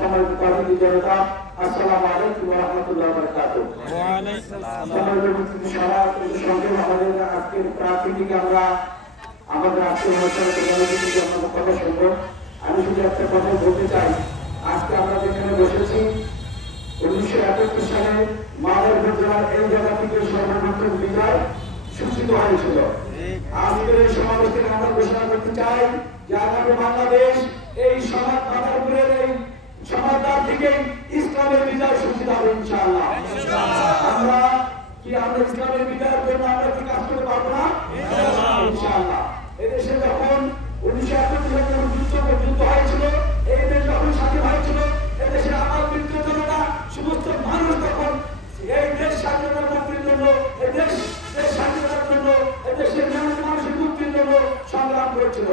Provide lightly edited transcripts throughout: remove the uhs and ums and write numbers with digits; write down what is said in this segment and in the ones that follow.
সম্মানিত তাহিদি জনতা, আসসালামু আলাইকুম ওয়া রাহমাতুল্লাহি ওয়া বারাকাতুহু। ওয়া আলাইকুম আসসালাম। সঙ্গে আমাদের আজকের প্রার্থীকে আমরা আমাদের আজকের অনুষ্ঠানে আপনাদের কথা শুনবো। আমি শুধু একটা কথা বলতে চাই, আজকে আমরা যেখানে বসেছি 1971 সালে মাদারীপুর জেলার এই জায়গা থেকে সর্বপ্রথম বিজয় সূচিত হয়েছিল। আজকের এই সমাবেশ থেকে আমরা ঘোষণা করতে চাই যে আগামী বাংলাদেশ এই সমাজ মাদারীপুরের এই সমাজদার থেকে ইসলামের বিজয় সূচিত হবে ইনশাআল্লাহ। আমরা ইসলামের বিজয়ের জন্য আমরা কি কাজ করতে পারবো না ইনশাআল্লাহ। এদেশে যখন 1971 সালে যুদ্ধ হয়েছিল, এই দেশ যখন স্বাধীন হয়েছিল, এদেশের আমার মৃত্যু জনতা সমস্ত মানুষ তখন এই দেশ স্বাধীনতার মুক্তির জন্য, এই দেশ স্বাধীনতার জন্য, এদেশের মানুষের মুক্তির জন্য সংগ্রাম করেছিল।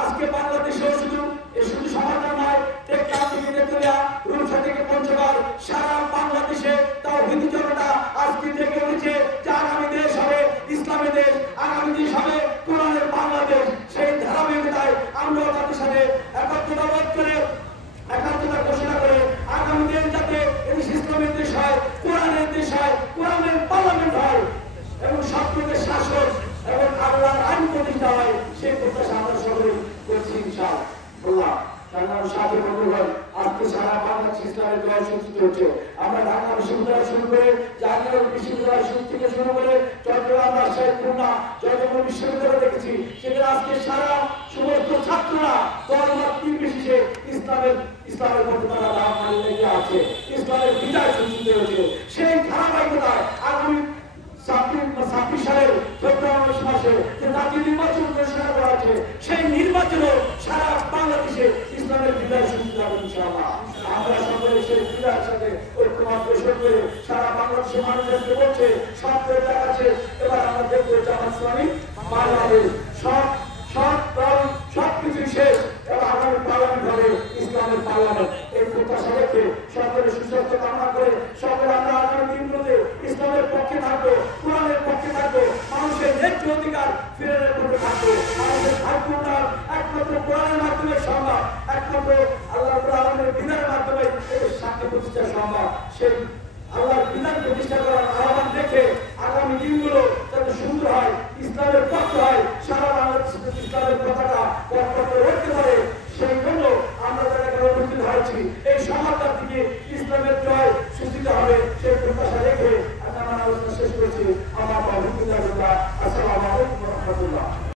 আজকে বাংলাদেশেও শুধু সমাধান নয়, টেকনাফ থেকে তেতুলিয়া, রূপসা থেকে পঞ্চগড়, সারা বাংলাদেশে তাওহীদি জনতা আজকে জেগে উঠেছে যে আগামী দেশ হবে ইসলামের দেশ, আগামী দেশ হবে কোরআনের বাংলাদেশ। সেই ধারাবাহিকতায় আমরা তাদের সাথে একত্রতাবোধ করে একাত্মতা ঘোষণা করে আগামী দিন যাতে ইসলামের দেশ হয়, কোরআনের দেশ হয়, কোরআনের পার্লামেন্ট হয় এবং সবচেয়ে শাসক এবং আল্লাহর আইন প্রতিষ্ঠা হয়, সেই প্রত্যাশা আমরা সকলেই করছি ইনশাআল্লাহ। সাথে বন্ধুগণ, আজকে সারা বাংলাদেশ ইসলামের জয় সূচিত হচ্ছে। আমরা ঢাকা বিশ্ববিদ্যালয় শুরু করে, জাতীয় বিশ্ববিদ্যালয় থেকে শুরু করে চট্টগ্রাম, রাজশাহী, খুলনা, জয়দেবপুর বিশ্ববিদ্যালয় দেখেছি। সেখানে আজকে সারা সমস্ত ছাত্ররা দলমত নির্বিশেষে ইসলামের মধ্যে তারা রাজনীতি লেগে আছে, ইসলামের বিজয় সূচিত হয়েছে। সেই ধারাবাহিকতায় আগামী 26 সালের ফেব্রুয়ারি মাসে যে জাতীয় নির্বাচন ঘোষণা করা হয়েছে, সেই নির্বাচনও সারা বাংলাদেশে ইসলামের বিজয় সূচিত হবে ইনশাআল্লাহ। আমরা সকলে সেই বিজয়ের সাথে ঐক্যমত পোষণ করে সারা বাংলাদেশের মানুষদেরকে বলছে সব দেখাচ্ছে। এবার আমরা দেখবো জামাত ইসলামী বাংলাদেশ সবকিছু শেষ এবং আগামী পার্লামেন্ট হবে ইসলামের পার্লামেন্ট। এই প্রত্যাশা রেখে সকলে সুস্বাস্থ্য কামনা করে সকলে আমরা আগামী দিনগুলোতে ইসলামের পক্ষে থাকবো, কোরআনের পক্ষে থাকবো, মানুষের ন্যায্য অধিকার ফিরে করতে থাকবো। মানুষের ভাগ্যটা একমাত্র কোরআনের মাধ্যমে সম্ভব, একমাত্র আল্লাহ আলমের বিধানের মাধ্যমে এদের সাথে প্রতিষ্ঠা সম্ভব। সেই আল্লাহর বিধান প্রতিষ্ঠা করার আহ্বান দেখে আগামী দিনগুলো যাতে সুন্দর হয়, ইসলামের পক্ষে হয়,